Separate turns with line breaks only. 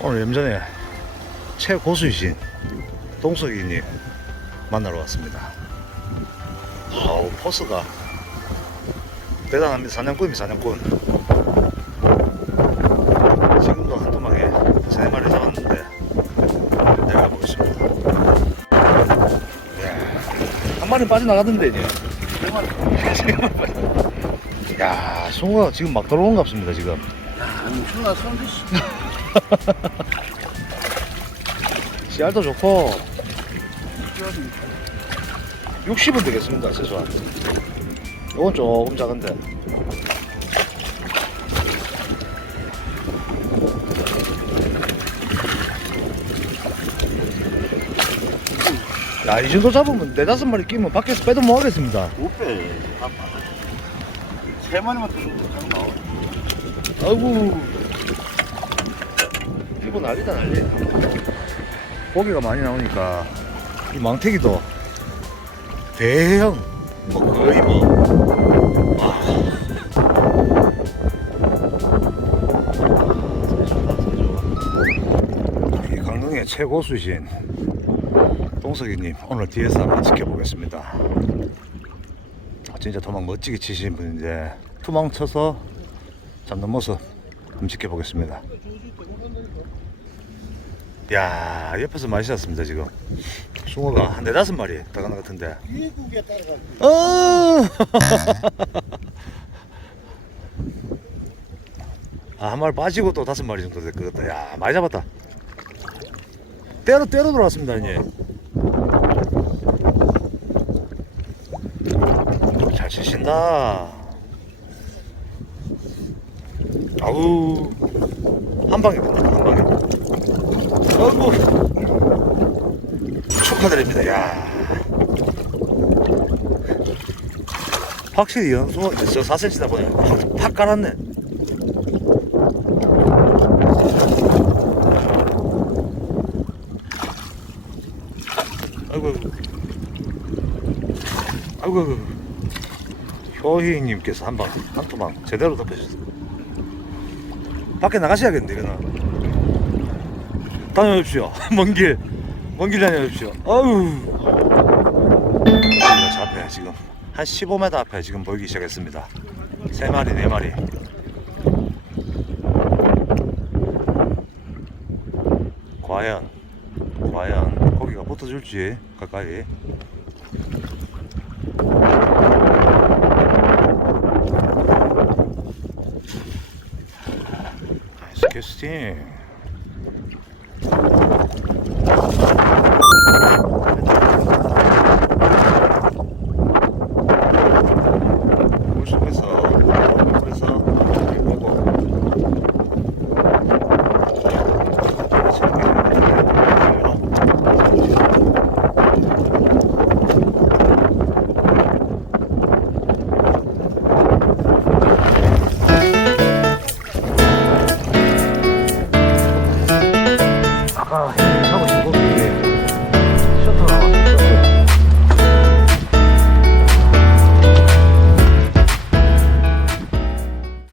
오늘 염전에 최고수이신 동석이님 만나러 왔습니다. 아우 포스가 대단합니다. 사냥꾼이 사냥꾼. 지금도 한 도망에 세 마리 잡았는데 내가 보겠습니다. 이야, 한 마리 빠져나가던데 이제. 세 마리. 세 마리 빠져. 야, 송어가 지금 막 들어오는 것 같습니다, 지금.
야, 엄청나 손짓.
씨알도 좋고. 60은 되겠습니다 최소한 이건 조금 작은데. 야 이 정도 잡으면 네다섯 마리 끼면 밖에서 빼도 못 하겠습니다.
못 빼. 세 마리만 들어도 장 나와.
아이고 이거 난리다 난리 고기가 많이 나오니까 이 망태기도 대형 뭐 거의 뭐 와. 세조. 이 강릉의 최고수신 동석이님 오늘 뒤에서 한번 지켜보겠습니다 아, 진짜 도망 멋지게 치신 분인데 투망 쳐서 잡는 모습 한번 지켜보겠습니다. 야 옆에서 많이 셨습니다 지금. 숭어가 한 네다섯 마리 것 같은데.
미국에 따라가.
어! 아, 한 마리 빠지고 또 다섯 마리 정도 될것 같다. 야, 많이 잡았다. 때로, 때로 들어왔습니다, 이제. 잘 치신다. 아우, 한 방에 끝났다, 한 방에. 아이고. 축하드립니다, 야. 확실히 연수가 저 4cm다 보니 확, 팍 깔았네. 아이고, 아이고. 아이고, 아이고. 효희님께서 한 방, 한 토막 제대로 덮여주셨어. 밖에 나가셔야겠는데, 이거는. 다녀오십시오. 먼 길, 먼 길 다녀오십시오. 아유. 저 앞에 지금 한 15m 앞에 지금 보이기 시작했습니다. 세 마리, 네 마리. 과연, 과연 고기가 붙어줄지 가까이. 나